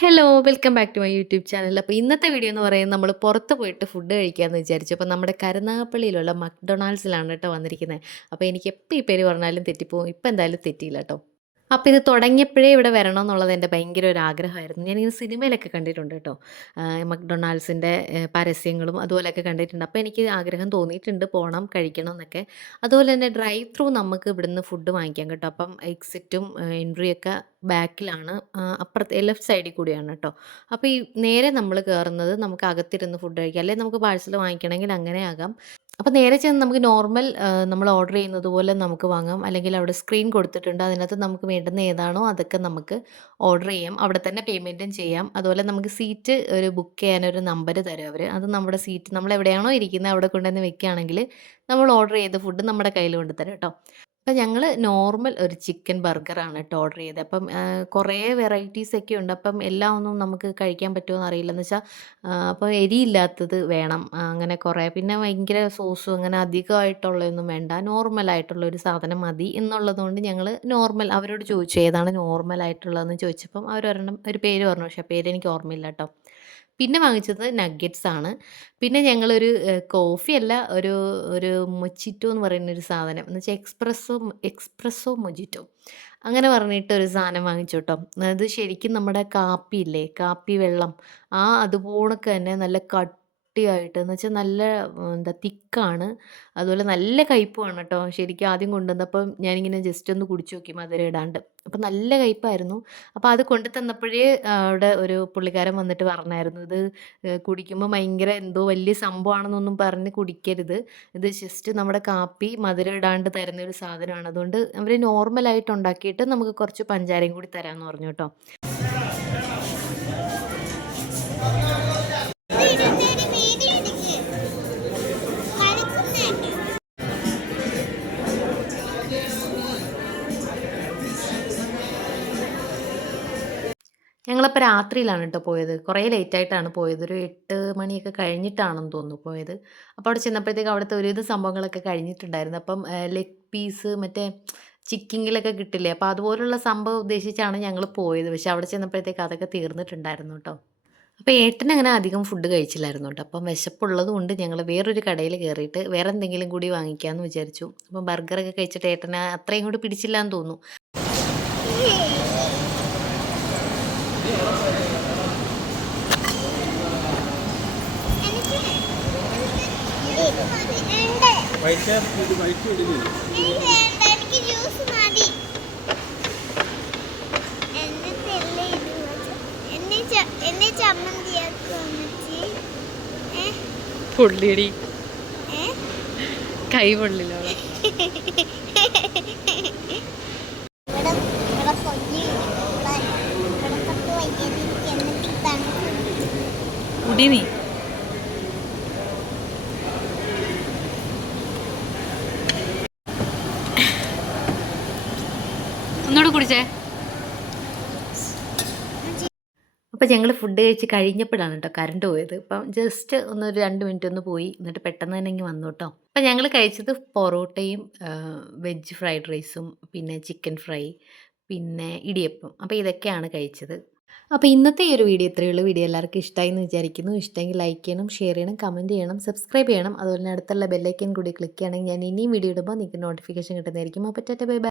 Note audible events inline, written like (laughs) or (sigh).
Hello welcome back to my YouTube channel അപ്പോൾ ഇന്നത്തെ video എന്ന് പറയുന്നത് നമ്മൾ പുറത്ത് പോയിട്ട് ഫുഡ് കഴിക്കാമെന്ന് വിചാരിച്ചു. അപ്പോൾ നമ്മുടെ കരുനാഗപ്പള്ളിയിലുള്ള മക്ഡൊണാൾഡ്സിലാണ് കേട്ടോ വന്നിരിക്കുന്നത് അപ്പോൾ എനിക്ക് എപ്പോൾ ഈ പേര് പറഞ്ഞാലും തെറ്റിപ്പോവും. ഇപ്പം എന്തായാലും തെറ്റിയില്ല കേട്ടോ. അപ്പോൾ ഇത് തുടങ്ങിയപ്പോഴേ ഇവിടെ വരണം എന്നുള്ളത് എന്റെ ഭയങ്കര ഒരു ആഗ്രഹമായിരുന്നു. ഞാനിങ്ങനെ സിനിമയിലൊക്കെ കണ്ടിട്ടുണ്ട് കേട്ടോ. മക്ഡൊണാൾഡ്സിന്റെ പരസ്യങ്ങളും അതുപോലെയൊക്കെ കണ്ടിട്ടുണ്ട്. അപ്പോൾ എനിക്ക് ആഗ്രഹം തോന്നിയിട്ടുണ്ട് പോകണം കഴിക്കണം എന്നൊക്കെ. അതുപോലെ തന്നെ ഡ്രൈവ് ത്രൂ നമുക്ക് ഇവിടുന്ന് ഫുഡ് വാങ്ങിക്കാം കേട്ടോ. അപ്പം എക്സിറ്റും എൻട്രി ഒക്കെ ബാക്കിലാണ് അപ്പുറത്തെ ലെഫ്റ്റ് സൈഡിൽ കൂടിയാണ് കേട്ടോ. അപ്പോൾ ഈ നേരെ നമ്മൾ കയറുന്നത് നമുക്ക് അകത്തിരുന്ന് ഫുഡ് കഴിക്കാം. അല്ലെങ്കിൽ നമുക്ക് പാഴ്സൽ വാങ്ങിക്കണമെങ്കിൽ അങ്ങനെ ആകാം. അപ്പോൾ നേരെ ചെന്ന് നമുക്ക് നോർമൽ നമ്മൾ ഓർഡർ ചെയ്യുന്നത് പോലെ നമുക്ക് വാങ്ങാം. അല്ലെങ്കിൽ അവിടെ സ്ക്രീൻ കൊടുത്തിട്ടുണ്ട് അതിനകത്ത് നമുക്ക് വേണ്ടുന്ന ഏതാണോ അതൊക്കെ നമുക്ക് ഓർഡർ ചെയ്യാം. അവിടെ തന്നെ പേയ്മെന്റും ചെയ്യാം. അതുപോലെ നമുക്ക് സീറ്റ് ഒരു ബുക്ക് ചെയ്യാനൊരു നമ്പർ തരും അവർ. അത് നമ്മുടെ സീറ്റ് നമ്മൾ എവിടെയാണോ ഇരിക്കുന്നത് അവിടെ കൊണ്ടുവന്ന് വെക്കുകയാണെങ്കിൽ നമ്മൾ ഓർഡർ ചെയ്ത ഫുഡ് നമ്മുടെ കയ്യിൽ കൊണ്ടുതരാം കേട്ടോ. അപ്പം ഞങ്ങൾ നോർമൽ ഒരു ചിക്കൻ ബർഗറാണ് കേട്ടോ ഓർഡർ ചെയ്തത്. അപ്പം കുറേ വെറൈറ്റീസ് ഒക്കെ ഉണ്ട്. അപ്പം എല്ലാം ഒന്നും നമുക്ക് കഴിക്കാൻ പറ്റുമോ എന്ന് അറിയില്ല. എന്ന് വെച്ചാൽ അപ്പോൾ എരിയില്ലാത്തത് വേണം അങ്ങനെ കുറേ. പിന്നെ ഭയങ്കര സോസും അങ്ങനെ അധികമായിട്ടുള്ളതൊന്നും വേണ്ട. നോർമൽ ആയിട്ടുള്ള ഒരു സാധനം മതി എന്നുള്ളതുകൊണ്ട് ഞങ്ങൾ നോർമൽ അവരോട് ചോദിച്ചു ഏതാണ് നോർമൽ ആയിട്ടുള്ളതെന്ന് ചോദിച്ചപ്പം അവരൊരെണ്ണം ഒരു പേര് പറഞ്ഞു. പക്ഷേ പേര് എനിക്ക് ഓർമ്മയില്ല കേട്ടോ. പിന്നെ വാങ്ങിച്ചത് നഗ്ഗറ്റ്സ് ആണ്. പിന്നെ ഞങ്ങളൊരു കോഫി അല്ല ഒരു ഒരു മൊച്ചിറ്റോ എന്ന് പറയുന്ന ഒരു സാധനം. എന്ന് വെച്ചാൽ എക്സ്പ്രസ്സോ എക്സ്പ്രസ്സോ മൊജിറ്റോ അങ്ങനെ പറഞ്ഞിട്ട് ഒരു സാധനം വാങ്ങിച്ചു കേട്ടോ അത് ശരിക്കും നമ്മുടെ കാപ്പി ഇല്ലേ കാപ്പി വെള്ളം. ആ അതുപോണക്ക് തന്നെ നല്ല കട്ട് കട്ടിയായിട്ട്. എന്ന് വെച്ചാൽ നല്ല എന്താ തിക്കാണ്. അതുപോലെ നല്ല കയ്പ്പുമാണ് കേട്ടോ ശരിക്കും ആദ്യം കൊണ്ടുവന്നപ്പം ഞാനിങ്ങനെ ജസ്റ്റ് ഒന്ന് കുടിച്ചു നോക്കി മധുരം ഇടാണ്ട്. അപ്പം നല്ല കയ്പ്പായിരുന്നു അപ്പോൾ അത് കൊണ്ടു തന്നപ്പോഴേ അവിടെ ഒരു പുള്ളിക്കാരൻ വന്നിട്ട് പറഞ്ഞായിരുന്നു. ഇത് കുടിക്കുമ്പോൾ ഭയങ്കര എന്തോ വലിയ സംഭവമാണെന്നൊന്നും പറഞ്ഞ് കുടിക്കരുത്. ഇത് ജസ്റ്റ് നമ്മുടെ കാപ്പി മധുരം ഇടാണ്ട് തരുന്ന ഒരു സാധനമാണ്. അതുകൊണ്ട് അവർ നോർമലായിട്ട് ഉണ്ടാക്കിയിട്ട് നമുക്ക് കുറച്ച് പഞ്ചാരയും കൂടി തരാമെന്ന് പറഞ്ഞു കേട്ടോ ഞങ്ങളപ്പോൾ രാത്രിയിലാണ് കേട്ടോ പോയത്. കുറേ ലേറ്റായിട്ടാണ് പോയത്. ഒരു എട്ട് മണിയൊക്കെ കഴിഞ്ഞിട്ടാണെന്ന് തോന്നുന്നു പോയത്. അപ്പോൾ അവിടെ ചെന്നപ്പോഴത്തേക്ക് അവിടുത്തെ ഒരുവിധ സംഭവങ്ങളൊക്കെ കഴിഞ്ഞിട്ടുണ്ടായിരുന്നു. അപ്പം ലെഗ് പീസ് മറ്റേ ചിക്കിങ്ങിലൊക്കെ കിട്ടില്ലേ? അപ്പോൾ അതുപോലുള്ള സംഭവം ഉദ്ദേശിച്ചാണ് ഞങ്ങൾ പോയത്. പക്ഷെ അവിടെ ചെന്നപ്പോഴത്തേക്ക് അതൊക്കെ തീർന്നിട്ടുണ്ടായിരുന്നു കേട്ടോ അപ്പോൾ ഏട്ടൻ അങ്ങനെ അധികം ഫുഡ് കഴിച്ചില്ലായിരുന്നു കേട്ടോ അപ്പം വിശപ്പുള്ളത് കൊണ്ട് ഞങ്ങൾ വേറൊരു കടയിൽ കയറിയിട്ട് വേറെ എന്തെങ്കിലും കൂടി വാങ്ങിക്കാമെന്ന് വിചാരിച്ചു. അപ്പം ബർഗറൊക്കെ കഴിച്ചിട്ട് ഏട്ടനെ അത്രയും കൂടി പിടിച്ചില്ല എന്ന് തോന്നുന്നു പൈസ പൈസ ഇടുന്നില്ല എനിക്ക് ജ്യൂസ് മതി എന്നെ എന്നെ ചമ്മന്തിയാക്കി പൊള്ളിയടി കൈ പൊള്ളില്ലോ (laughs) കുടി നീ കുടിച്ചേ. അപ്പോൾ ഞങ്ങൾ ഫുഡ് കഴിച്ച് കഴിഞ്ഞപ്പോഴാണ് കേട്ടോ കറണ്ട് പോയത്. അപ്പം ജസ്റ്റ് ഒന്ന് രണ്ട് മിനിറ്റ് ഒന്ന് പോയി. എന്നിട്ട് പെട്ടെന്ന് തന്നെ ഇങ്ങനെ വന്നു കേട്ടോ. അപ്പം ഞങ്ങൾ കഴിച്ചത് പൊറോട്ടയും വെജ് ഫ്രൈഡ് റൈസും പിന്നെ ചിക്കൻ ഫ്രൈ പിന്നെ ഇടിയപ്പം. അപ്പോൾ ഇതൊക്കെയാണ് കഴിച്ചത്. അപ്പോൾ ഇന്നത്തെ ഈ ഒരു വീഡിയോ ഇത്രയേ ഉള്ളൂ. വീഡിയോ എല്ലാവർക്കും ഇഷ്ടമായി എന്ന് വിചാരിക്കുന്നു. ഇഷ്ടമെങ്കിൽ ലൈക്ക് ചെയ്യണം ഷെയർ ചെയ്യണം കമന്റ് ചെയ്യണം സബ്സ്ക്രൈബ് ചെയ്യണം. അതുപോലെ തന്നെ അടുത്തുള്ള ബെല്ലൈക്കൻ കൂടി ക്ലിക്ക് ചെയ്യണമെങ്കിൽ ഞാൻ ഇനിയും വീഡിയോ ഇടുമ്പോൾ നിങ്ങൾക്ക് നോട്ടിഫിക്കേഷൻ കിട്ടുന്നതായിരിക്കും. അപ്പോൾ ടാറ്റ ബൈ ബൈ